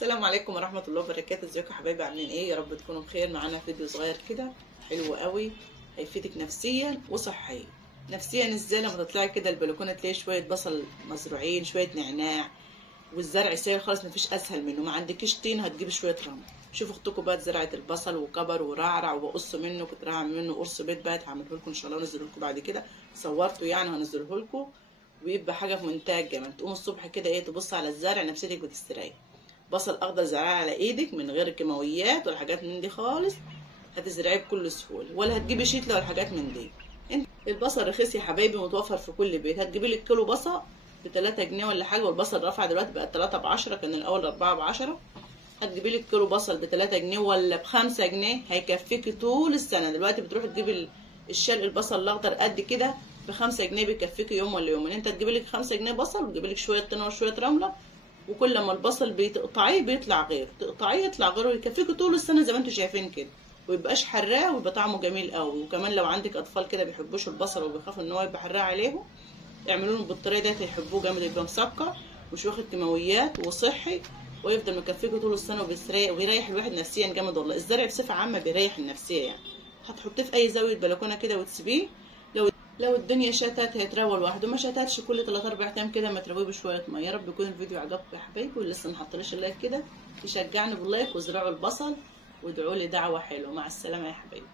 السلام عليكم ورحمه الله وبركاته. ازيكم يا حبايبي، عاملين ايه؟ يا رب تكونوا بخير. معانا فيديو صغير كده حلو قوي، هيفيدك نفسيا وصحيا. نفسيا ازاي؟ لما تطلعي كده البلكونه تلاقي شويه بصل مزروعين، شويه نعناع، والزرع سهل خالص، مفيش اسهل منه. ما عندكيش طين، هتجيبي شويه رمل. شوفوا اختكم بقى زرعت البصل وكبر ورعرع، وبقص منه، كنت راعي منه قرص بيت بقى، هعمله لكم ان شاء الله ونزله لكم بعد كده. صورته يعني وهنزله لكم، ويبقى حاجه في منتهى الجمال. تقوم الصبح كده ايه، تبص على الزرع نفسيتك بتستريح. بصل اخضر زرعاه على ايدك من غير كيماويات ولا حاجات من دي خالص، هتزرعيه بكل سهوله، ولا هتجيبي شتله ولا حاجات من دي. انت البصل رخيص يا حبايبي، متوفر في كل بيت. هتجيبي لك كيلو بصل ب3 جنيه ولا حاجه، والبصل رفع دلوقتي بقى 3 ب10، كان الاول 4 ب10. هتجيبي لك كيلو بصل ب3 جنيه ولا ب5 جنيه، هيكفيكي طول السنه. دلوقتي بتروحي تجيبي الشرق البصل الاخضر قد كده ب5 جنيه، بيكفيكي يوم ولا يومين. انت تجيبي لك 5 جنيه بصل، وتجيبي لك شويه طينه وشويه رمله، وكل ما البصل بتقطعيه بيطلع غيره، تقطعيه يطلع غيره، يكفيكي طول السنه زي ما انتم شايفين كده، ويبقاش حراق، ويبقى طعمه جميل قوي. وكمان لو عندك اطفال كده بيحبوش البصل وبيخافوا ان هو يبقى حراق عليهم، اعملوا لهم بالطريقه ديت، هيحبوه جامد، يبقى مسكر مش واخد كيماويات وصحي، ويفضل مكفيكي طول السنه، وبيريح الواحد نفسيا جامد والله. الزرع بصفه عامه بيريح النفسيه يعني. هتحطيه في اي زاويه بلكونه كده وتسيبيه، لو الدنيا شتت هيتروى لوحده، ما شتتش كل 3-4 ايام كده ما ترويه بشويه ميه. يا رب يكون الفيديو عجبكم يا حبايبي، واللي لسه ما حطليش اللايك كده يشجعني باللايك، وازرعوا البصل وادعوا لي دعوه حلوه. مع السلامه يا حبايبي.